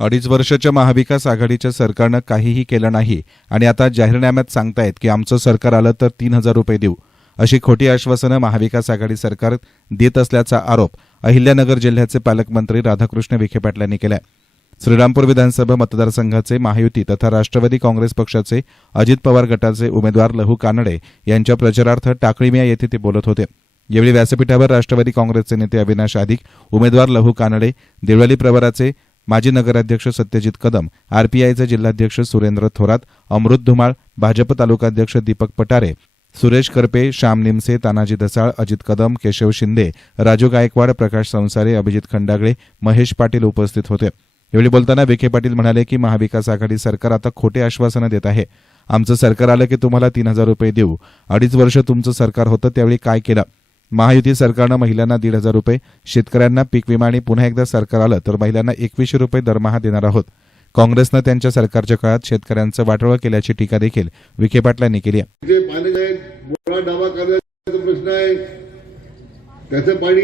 अडीच वर्षाच्या महाविकास आघाडीच्या सरकारनं काहीही केलं नाही आणि आता जाहीरनाम्यात सांगतायत की आमचं सरकार आलं तर तीन हजार रुपये देऊ अशी खोटी आश्वासनं महाविकास आघाडी सरकार देत असल्याचा आरोप अहिल्यानगर जिल्ह्याचे पालकमंत्री राधाकृष्ण विखे पाटील यांनी केलाय. श्रीरामपूर विधानसभा मतदारसंघाचे महायुती तथा राष्ट्रवादी काँग्रेस पक्षाचे अजित पवार गटाचे उमेदवार लहू कानडे यांच्या प्रचारार्थ टाकळीमिया येथे ते बोलत होते. यावेळी व्यासपीठावर राष्ट्रवादी काँग्रेसचे नेते अविनाश अधिक उमेदवार लहू कानडे देवळाली प्रवराचे माजी नगराध्यक्ष सत्यजित कदम आरपीआयचे जिल्हाध्यक्ष सुरेंद्र थोरात अमृत धुमाळ भाजप तालुकाध्यक्ष दीपक पटारे सुरेश करपे श्याम निमसे तानाजी दसाळ अजित कदम केशव शिंदे राजू गायकवाड प्रकाश संसारे अभिजित खंडागळे महेश पाटील उपस्थित होते. यावेळी बोलताना विखे पाटील म्हणाले की महाविकास आघाडी सरकार आता खोटे आश्वासनं देत आहे. आमचं सरकार आलं की तुम्हाला तीन हजार रुपये देऊ. अडीच वर्ष तुमचं सरकार होतं त्यावेळी काय केलं? महायुती सरकारनं महिलांना दीड हजार रुपये शेतकऱ्यांना पीक विमा आणि पुन्हा एकदा सरकार आलं तर महिलांना एकवीसशे रुपये दरमहा देणार आहोत. काँग्रेसनं त्यांच्या सरकारच्या काळात शेतकऱ्यांचं वाटोळं केल्याची टीका देखील विखे पाटलांनी केली आहे. प्रश्न आहे. त्याचं पाणी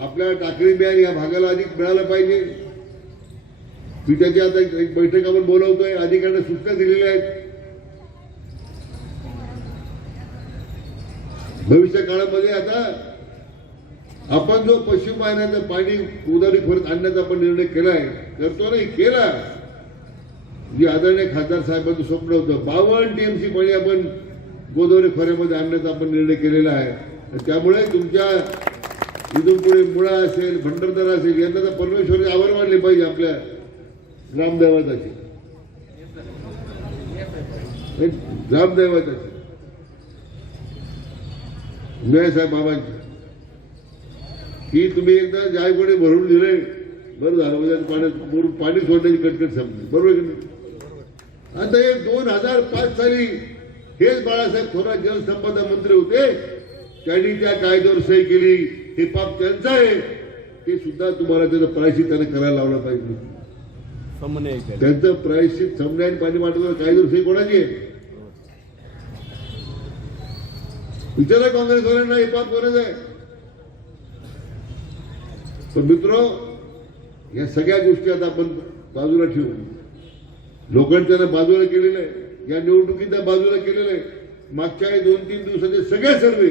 आपल्या टाकळी बिहार या भागाला अधिक मिळालं पाहिजे. मी त्याची आता एक बैठक आपण बोलवतोय. अधिकाऱ्यांना सूचना दिलेल्या आहेत. भविष्य काळामध्ये आता आपण जो वाहिन्याचं पाणी उदारी खोऱ्यात आणण्याचा आपण निर्णय केलाय करतो नाही केला. जे आदरणीय खासदार साहेबांचं स्वप्न होतं बावन्न टीएमसी पाणी आपण गोदावरी खोऱ्यामध्ये आणण्याचा आपण निर्णय केलेला आहे. त्यामुळे तुमच्या इथून पुढे मुळा असेल भंडारदरा असेल यांना तर परमेश्वराचे आभार मानले पाहिजे आपल्या ग्रामदैवताचे एक ग्रामदैवताचे साहेब बाबांचे. की तुम्ही एकदा जायकोडे भरून दिले बरं झालं म्हणजे पाण्यात भरून पाणी सोडण्याची कटकट संपली. बरोबर की नाही? आता हे दोन हजार पाच साली हेच बाळासाहेब थोरात जलसंपदा मंत्री होते. त्यांनी त्या कायद्यावर सही केली. हे पाप त्यांचं आहे. ते सुद्धा तुम्हाला त्याचं प्रायश्चित त्यांना करायला लावलं पाहिजे. त्यांचं प्रायश्चित समजा आणि पाणी वाटत कायद्यावर सही कोणाची आहे? विचारा काँग्रेसवाल्यांना हे पाप गरज आहे. तर मित्र या सगळ्या गोष्टी आता आपण बाजूला ठेवू. लोकांनी त्यांना बाजूला केलेलं आहे. या निवडणुकीत बाजूला केलेलं आहे. मागच्या दोन तीन दिवसाचे सगळे सर्वे.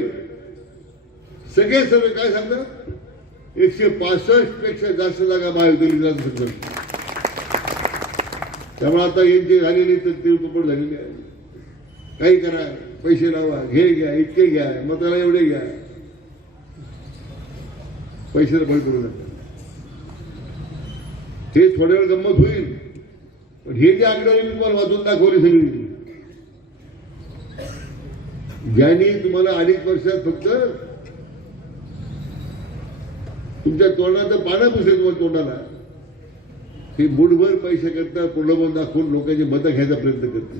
सगळे सर्वे काय सांगतात एकशे पासष्टपेक्षा जास्त जागा महायुतीला सांगतात त्यामुळे आता यांची झालेली तर तिळकुपट झालेली आहे. काही करा. पैसे लावा हे घ्या इतके घ्या मग त्याला एवढे घ्या. पैसे बळ करू नका हे थोड्या वेळ गंमत होईल पण हे जे आकडेवारी मी तुम्हाला वाचून दाखवली सगळी ज्यांनी तुम्हाला अडीच वर्षात फक्त तुमच्या तोंडाचं पानं पुसेल तुम्हाला तोंडाला. हे मुठभर पैसे करता प्रलोभन दाखवून लोकांची मतं घ्यायचा प्रयत्न करते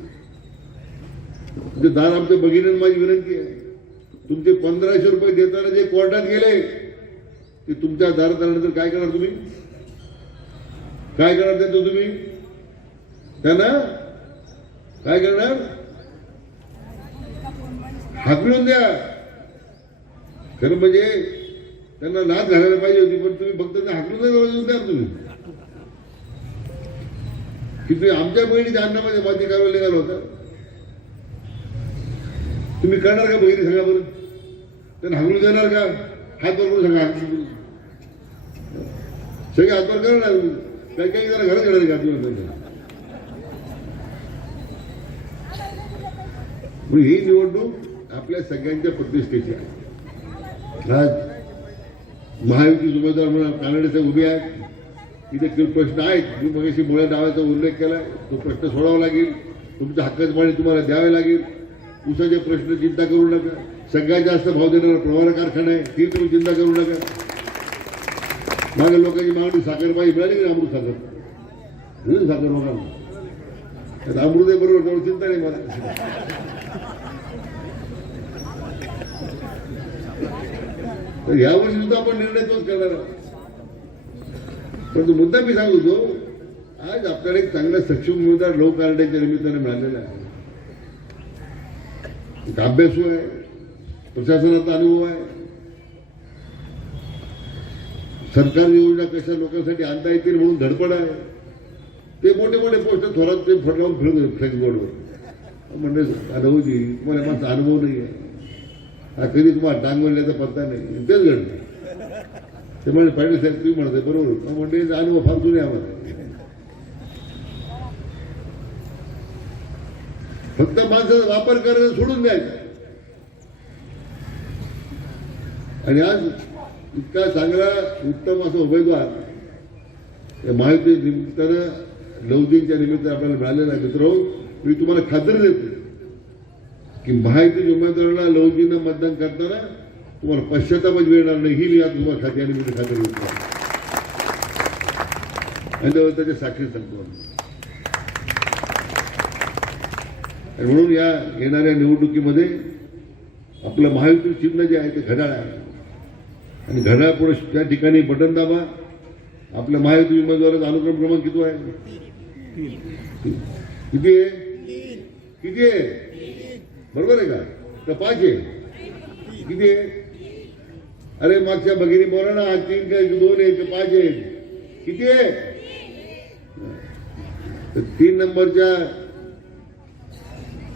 म्हणजे दार आमच्या भगिनीनं माझी विनंती आहे. तुमचे पंधराशे रुपये देताना जे कोर्टात गेले ते तुमच्या दारात आल्यानंतर काय करणार तुम्ही? काय करणार त्यांचं तुम्ही? त्यांना काय करणार? हाकलून द्या. खरं म्हणजे त्यांना नाच घालायला पाहिजे होती पण तुम्ही फक्त हाकलून द्या द्या तुम्ही की तुम्ही. आमच्या बहिणीच्या अन्नामध्ये माती करायला निघाला होता. तुम्ही करणार का बहिणी सांगा बरं त्यांना हांगून देणार का? हात बरोबर सांगा. सगळे हातभर करणार काही काही जरा घरात येणार का पण ही निवडणूक आपल्या सगळ्यांच्या प्रतिष्ठेची आहे. आज महायुतीचे उमेदवार म्हणून कानडे उभे आहेत. इथे काही प्रश्न आहेत. मी मग मुळ्या नावाचा उल्लेख केला. तो प्रश्न सोडावा लागेल. तुमच्या हक्काचं पाणी तुम्हाला द्यावे लागेल. उसाचे प्रश्न चिंता करू नका. सगळ्यात जास्त भाव देणारा प्रवारा कारखाना आहे ती तुम्ही चिंता करू नका. मागे लोकांची मागणी साखरबाई मिळाली की अमृत साखर? मिळेल साखर बघा. अमृत आहे बरोबर तेवढं चिंता नाही मला. तर यावर्षी सुद्धा आपण निर्णय तोच करणार आहोत. परंतु मुद्दा मी सांगतो आज आपल्याला एक चांगला सक्षम उमेदवार लोक निमित्ताने मिळालेला आहे. एक अभ्यासू आहे प्रशासनाचा अनुभव आहे सरकारी योजना कशा लोकांसाठी आणता येतील म्हणून धडपड आहे ते मोठे मोठे पोस्ट थोरात ते फटकावून फिरत होते फ्लेक्सबोर्डवर म्हणजे अनुभवची तुम्हाला माझा अनुभव नाही आहे हा कधी तुम्हाला डांगवल्याचा पत्ता नाही तेच घडलं ते म्हणजे पाटील साहेब तुम्ही म्हणते बरोबर म्हणजे अनुभव फार जुने आम्हाला फक्त माणसाचा वापर करायचा सोडून द्यायचा. आणि आज इतका चांगला उत्तम असा उमेदवार या महायुती निमित्तानं लवदींच्या निमित्तानं आपल्याला मिळालेला आहे. मित्र मी तुम्हाला खात्री देतो की माहिती उमेदवाराला लवदीनं मतदान करताना तुम्हाला पश्चातापच मिळणार नाही. ही मी आज तुम्हाला खात्यानिमित्त खात्री देतो. आणि त्याच्या साक्षी सांगतो. आणि म्हणून या येणाऱ्या निवडणुकीमध्ये आपलं महायुती चिन्ह जे आहे ते घड्याळ आहे. आणि घड्याळ पुढे त्या ठिकाणी बटन दाबा. आपल्या महायुती उमेदवाराचा अनुक्रम क्रमांक किती आहे? किती आहे? किती आहे? बरोबर आहे का? तर पाच आहे. किती आहे? अरे मागच्या भगिनी बोला ना आज तीन काय दोन आहे का पाच आहे किती आहे? तर तीन नंबरच्या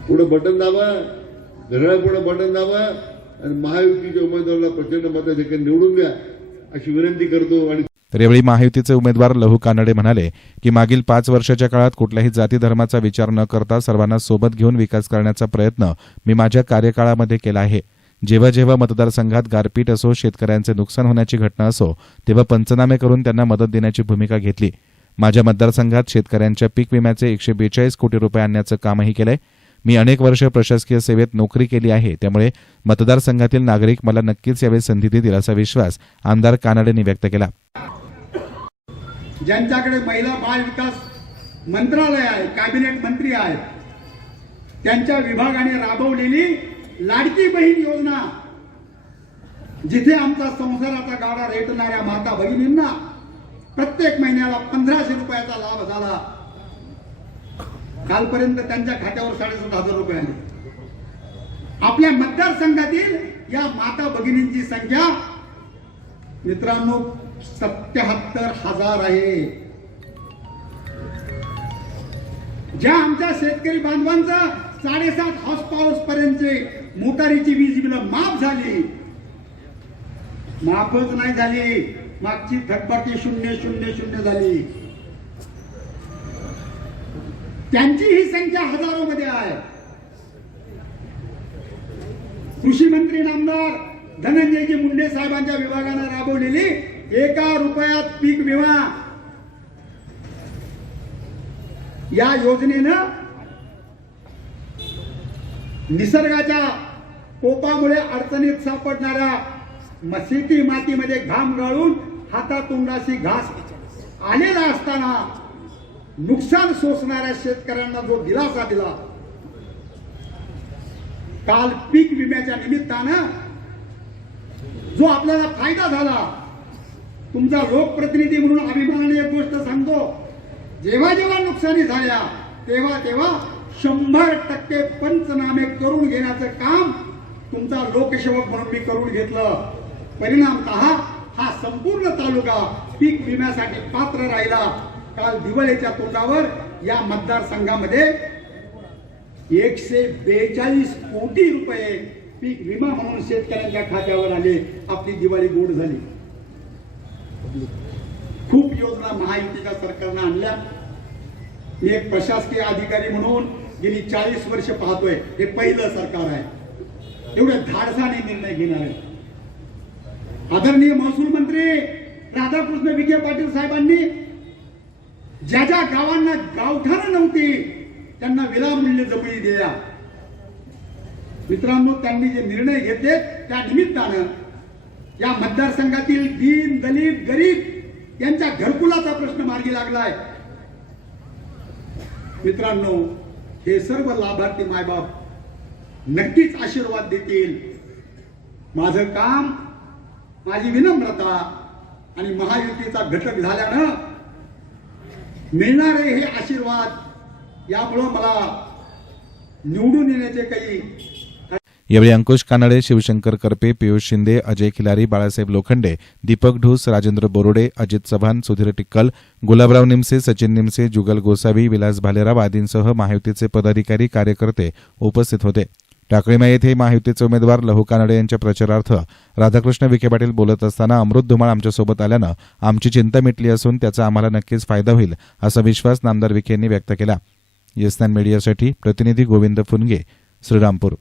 पुढं बटन दाबा घड्याळ पुढं बटन दाबा आणि महायुतीच्या उमेदवाराला प्रचंड मताधिकारी निवडून द्या अशी विनंती करतो. आणि तर यावेळी महायुतीचे उमेदवार लहू कानडे म्हणाले की मागील पाच वर्षाच्या काळात कुठल्याही जाती धर्माचा विचार न करता सर्वांना सोबत घेऊन विकास करण्याचा प्रयत्न मी माझ्या कार्यकाळामध्ये केला आहे. जेव्हा जेव्हा मतदारसंघात गारपीट असो शेतकऱ्यांचे नुकसान होण्याची घटना असो तेव्हा पंचनामे करून त्यांना मदत देण्याची भूमिका घेतली. माझ्या मतदारसंघात शेतकऱ्यांच्या पीक विम्याचे एकशे बेचाळीस कोटी रुपये आणण्याचं कामही केलंय. मी अनेक वर्ष प्रशासकीय सेवेत नोकरी केली आहे. त्यामुळे मतदारसंघातील नागरिक मला नक्कीच यावेळी संधी देतील असा विश्वास आमदार कानडेंनी व्यक्त केला. ज्यांच्याकडे महिला बाल विकास मंत्रालय आहे कॅबिनेट मंत्री आहेत त्यांच्या विभागाने राबवलेली लाडकी बहीण योजना जिथे आमचा संसाराचा गाडा रेटणाऱ्या माता भगिनींना प्रत्येक महिन्याला पंधराशे रुपयाचा लाभ झाला. कालपर्यंत त्यांच्या खात्यावर साडेसात हजार रुपये आले. आपल्या मतदारसंघातील या माता भगिनींची संख्या मित्रांनो सत्याहत्तर हजार आहे. ज्या आमच्या शेतकरी बांधवांचा साडेसात हॉर्स पॉवर पर्यंतचे मोटारीची वीज बिल माफ झाली. माफच नाही झाली. मागची थकबाकी शून्य शून्य शून्य झाली. त्यांची ही संख्या हजारो मध्ये आहे. कृषी मंत्री नामदार धनंजयजी मुंडे साहेबांच्या विभागानं राबवलेली एका रुपयात पीक विमा. या योजनेनं निसर्गाच्या कोपामुळे अडचणीत सापडणाऱ्या म- शेती मातीमध्ये घाम गाळून हातातोंडाशी घास आलेला असताना नुकसान सोसणाऱ्या शेतकऱ्यांना जो दिलासा दिला काल पीक विम्याच्या निमित्तानं जो आपल्याला फायदा झाला तुमचा लोकप्रतिनिधी म्हणून अभिमानाने एक गोष्ट सांगतो जेव्हा जेव्हा नुकसानी झाल्या तेव्हा तेव्हा शंभर टक्के पंचनामे करून घेण्याचं काम तुमचा लोकसेवक म्हणून मी करून घेतलं. परिणामतः हा संपूर्ण तालुका पीक विम्यासाठी पात्र राहिला. काल दिवाळीच्या तोंडावर या मतदारसंघामध्ये एकशे बेचाळीस कोटी रुपये पीक विमा म्हणून शेतकऱ्यांच्या खात्यावर आले. आपली दिवाळी गोड झाली. खूप योजना महायुतीच्या सरकारनं आणल्या. मी एक प्रशासकीय अधिकारी म्हणून गेली चाळीस वर्ष पाहतोय. हे पहिलं सरकार आहे. एवढ्या धाडसाने निर्णय घेणार आहे. आदरणीय महसूल मंत्री राधाकृष्ण विखे पाटील साहेबांनी ज्या ज्या गावांना गावठाणं नव्हती त्यांना विनामूल्य जमिनी दिल्या. मित्रांनो त्यांनी जे निर्णय घेतले त्या निमित्तानं या मतदारसंघातील दीन दलित गरीब यांच्या घरकुलाचा प्रश्न मार्गी लागलाय. मित्रांनो हे सर्व लाभार्थी मायबाप नक्कीच आशीर्वाद देतील. माझं काम माझी विनम्रता आणि महायुतीचा घटक झाल्यानं मिळणारे हे आशीर्वाद यामुळं मला निवडून येण्याचे काही यावेळी अंकुश कानडे शिवशंकर करपे पियुष शिंदे अजय खिलारी बाळासाहेब लोखंडे दीपक ढूस राजेंद्र बोरोडे अजित चव्हाण सुधीर टिक्कल गुलाबराव निमसे सचिन निमसे जुगल गोसावी विलास भालेराव आदींसह महायुतीचे पदाधिकारी कार्यकर्ते उपस्थित होते. टाकळीमा येथे महायुतीचे उमेदवार लहू कानडे यांच्या प्रचारार्थ राधाकृष्ण विखे पाटील बोलत असताना अमृत धुमाळ आमच्यासोबत आल्यानं आमची चिंता मिटली असून त्याचा आम्हाला नक्कीच फायदा होईल असा विश्वास नामदार विखे यांनी व्यक्त केला. येसनान मीडियासाठी प्रतिनिधी गोविंद फुनगे श्रीरामपूर.